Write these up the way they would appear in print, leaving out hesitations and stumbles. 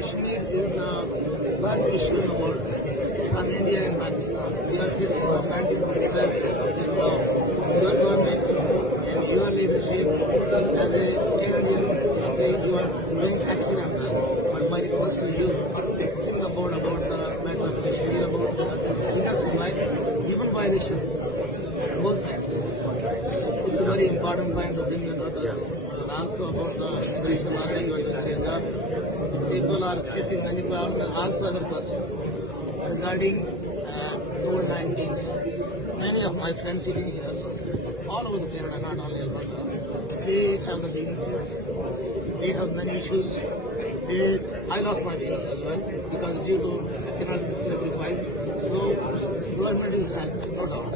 Kashmir is the partition of the world from India and Pakistan. We are facing from 1947 up till now. Your government and your leadership as a Canadian state, you are doing excellent work. But my request to you, think about the matter of Kashmir, about the legacy life, human violations, both sides. It's a very important point to bring the notice. And also about the immigration law that you are doing great job. People are facing many problems. Also other question regarding COVID-19. Many of my friends sitting here, all over the Canada, not only Alberta, they have the businesses, they have many issues. I lost my business as well because due to I cannot sacrifice. So government is helping, no doubt.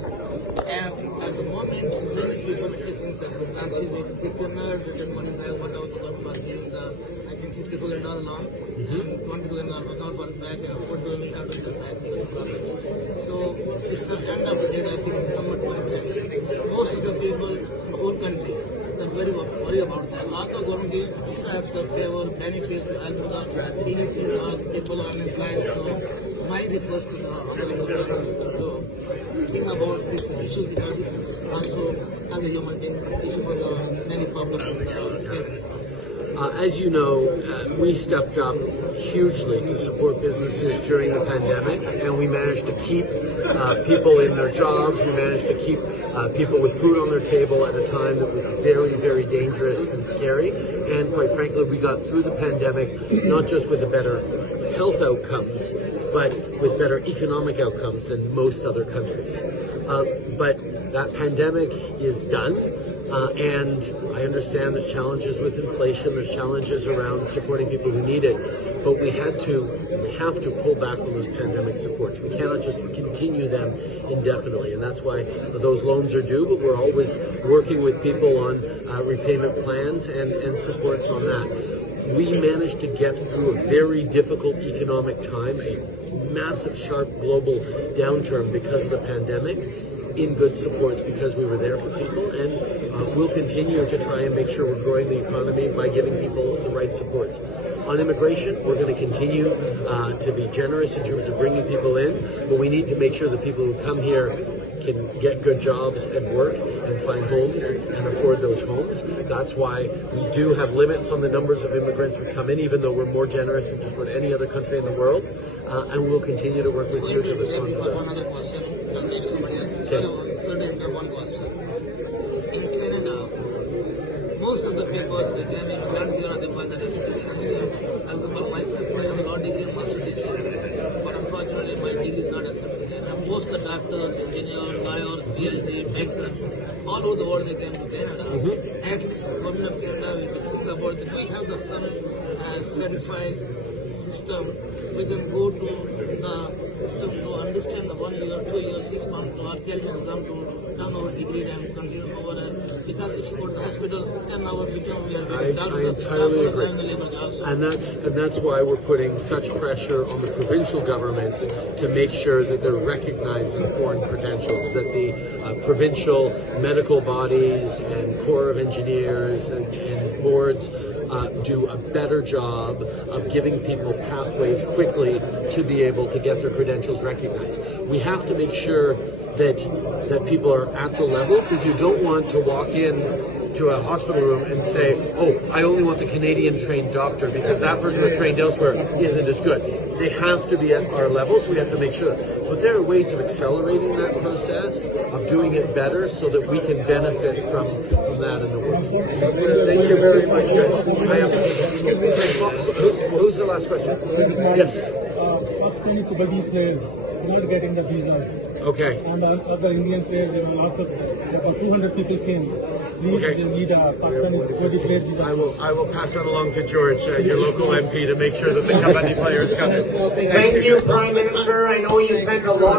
And at the moment, many people facing circumstances, they cannot return money back, whatever the government was giving I think $60,000 loan, and $20,000 was not work back, and $40,000 we have to return back to the government. So it's the end of the day, I think, December 23rd. Most of the people in the whole country, they're very worried about that. Although government gives extra favor, benefits to help the businesses, all the people are unemployed. So my request to the Honorable Prime Minister Trudeau, think about this issue because this is also as a human being issue for the many public in the Canada. As you know, we stepped up hugely to support businesses during the pandemic, and we managed to keep people in their jobs. We managed to keep people with food on their table at a time that was very, very dangerous and scary. And quite frankly, we got through the pandemic not just with the better health outcomes, but with better economic outcomes than most other countries. But that pandemic is done. And I understand there's challenges with inflation, there's challenges around supporting people who need it, but we have to pull back on those pandemic supports. We cannot just continue them indefinitely, and that's why those loans are due, but we're always working with people on repayment plans and supports on that. We managed to get through a very difficult economic time, a massive, sharp global downturn because of the pandemic, in good supports because we were there for people, and we'll continue to try and make sure we're growing the economy by giving people the right supports. On immigration, we're going to continue to be generous in terms of bringing people in, but we need to make sure that people who come here can get good jobs and work and find homes and afford those homes. That's why we do have limits on the numbers of immigrants who come in, even though we're more generous than just about any other country in the world, and we'll continue to work with you to respond to this. One other question, maybe somebody else. One question. In Canada, most of the people, they came immigrant here or they find that as example, myself, I have a law degree and master degree, but unfortunately my degree is not accepted here. And most of the doctors, engineers, lawyers, PhD, bankers, all over the world they came to Canada. At least the government of Canada, we think about that we have some certified system. We can go to the system to understand the 1 year, 2 years, 6 months, or thesis exam to done our degree and continue over. Because if you go to the hospitals, 10 hours, 15 hours, we are doing doctors, I entirely agree. labor jobs. And that's why we're putting such pressure on the provincial governments to make sure that they're recognizing foreign credentials, that the provincial medical bodies and Corps of Engineers and boards do a better job of giving people pathways quickly to be able to get their credentials recognized. We have to make sure that people are at the level, because you don't want to walk in to a hospital room and say, oh, I only want the Canadian trained doctor because that person was trained elsewhere isn't as good. They have to be at our level, so we have to make sure. But there are ways of accelerating that process, of doing it better so that we can benefit from that in the world. Thank you very much, guys. Excuse me, who's the last question? Yes. Pakistani Kabaddi players not getting the visas. Okay. And other Indian players, they will also, about 200 people came. Please, Okay. they need a Pakistani Kabaddi players visa. I will pass that along to George, your local MP, to make sure that the Kabaddi players come in. Thank you, Prime Minister. I know you spent a lot